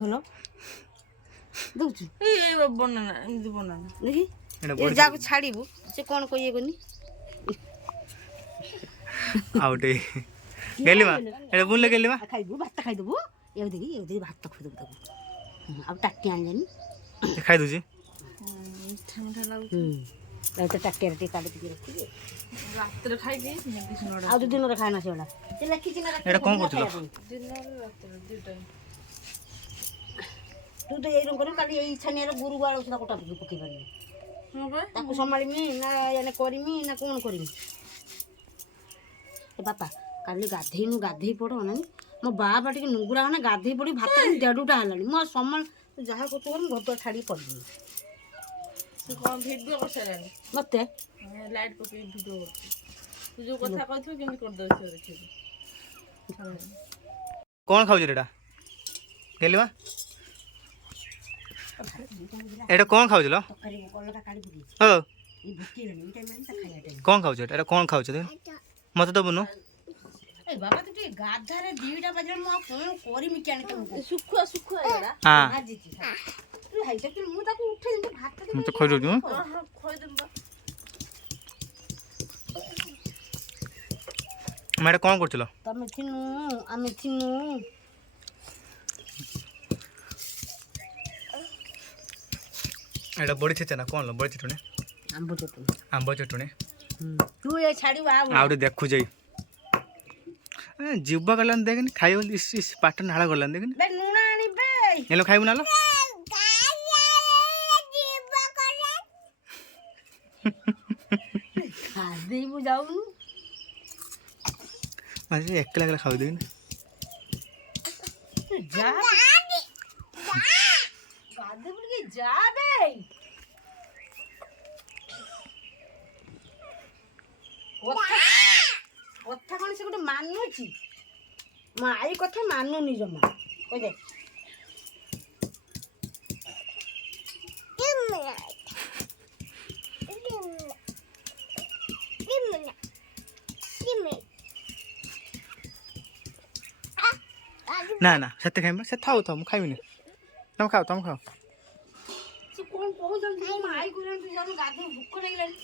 ଭଲ ଦଉଛୁ ଏ ବନାନା ଏମିତି ବନାନା ଦେଖି ଏ ଯାକୁ ଛାଡ଼ିବୁ ସେ କ'ଣ କହିଏ କନି ଆଉଟେ ଗେଲିମା ଏଟା ବୁଲେ ଗେଲିମା ଖାଇବୁ ଭାତ ଖାଇଦେବୁ ଏ ଦେଖି ଭାତ ଖୋଇଦେବୁ ତାକୁ ଆଉ ଟାଟି ଆଣିଯାନି ଖାଇ ଦଉଛି ମିଠା ମିଠା ଲାଗୁଛି ତ ଟାଟିଆରେ ଟିକେ କାଢ଼ି ଟିକେ ରଖିବି ରାତିରେ ଖାଇକି ଆଉ ଦୁଇ ଦିନରେ ଖାଏନା ସେଗୁଡ଼ା ସେ ଲେଖିଛି ନା ଏଇଟା କ'ଣ କରୁଥିଲ ଦିନରେ ରାତିରେ ଦୁଇ ଟାଇମ୍ ତୁ ତ ଏଇ ରକମ କାଲି ଏଇ ଛାନିଆର ଗୁରୁ ଆଳୁ ସେଟା କୋଟା ପକେଇ ପାରିବି ହଁ ବା ତାକୁ ସମ୍ଭାଳିମି ନା ଏନେ କରିମି ନା କ'ଣ କରିମି ଏ ବାପା କାଲି ଗାଧେଇ ପଡ଼ ନା ମୋ ବାପା ଟିକେ ନୁଙ୍ଗୁରା ମାନେ ଗାଧେଇ ପଡ଼ି ଭାତ ଦେଢ଼ଟା ହେଲାଣି ମୁଁ ଆଉ ସମ୍ଭାଳ ଯାହା କରୁଛୁ ମୁଁ ଘର ଛାଡ଼ିକି ପଡ଼ିବି ତୁ କ'ଣ ଭିଡ଼ିଓ କରିସାରିଲାଣି ମୋତେ ଲାଇଟ୍ ପକେଇ ଭିଡ଼ିଓ କରୁଛୁ ତୁ ଯେଉଁ କଥା କହିଥିବୁ କେମିତି କରିଦେଉଛି ଦେଖିବୁ କ'ଣ ଖାଉଛୁ ଏଇଟା ଗେଲିମା ଏଇଟା କ'ଣ ଖାଉଛୁ ଲୋ ହଁ କ'ଣ ଖାଉଛୁ ଏଇଟା କ'ଣ ଖାଉଛୁ ମୋତେ ଦେବୁନୁ ଏ ବାବା ତୁ ଟିକେ ଗାଧାରେ 2ଟା ବାଜିଲେ ମୁଁ ଆଉ କ'ଣ କରିମି କିଆଣି ତମକୁ ଶୁଖୁଆ ଏଇଟା ହଁ ଭାଜିଛି ତୁ ଭାଇଛ କି ମୁଁ ତାକୁ ଉଠେଇ ଭାତ ମୁଁ ତ ଖୋଇ ଦେଉଛି ଖୋଇଦେବୁ ଏଇଟା କ'ଣ କରୁଥିଲ ତମେ ଥିନୁ ଆମେ ଥିନୁ ଏଇଟା ବଡ଼ି ଛେଚା ନା କ'ଣ ଲ ବଡ଼ି ଚଟଣି ଆମ୍ବ ଚଟଣି ତୁ ଏ ଛାଡ଼ିବୁ ଆଉ ଗୋଟେ ଦେଖୁଛି ଯିବ ଗଲାନି ଦେଖନି ଖାଇବ ପାଟ ନାଳ ଗଲାନି ଦେଖନି ଲୁଣ ଆଣିବେ ହେଲେ ଖାଇବୁ ନା ଖାଇଦେଇବୁ ଯାଉନୁ ଏକଲା ଏକଲା ଖାଇ ଦେବିନି ଯା ଗାଧେଇବୁ ଟିକେ ଯା ବେ କଥା କ'ଣ ସେ ଗୋଟେ ମାନୁଛି ମୋ ଆଈ କଥା ମାନୁନି ଜମା କହିଦେ ନା ନା ସେତେ ଖାଇବ ସେ ଥାଉ ମୁଁ ଖାଇବିନି ତମେ ଖାଅ ସେ କ'ଣ କହୁଛନ୍ତି ମୋ ଆଈ କହିଲାଣି ତୁ ଯାଉନୁ ଗାଧେଇ ଭୋକ ଲାଗିଲାଣି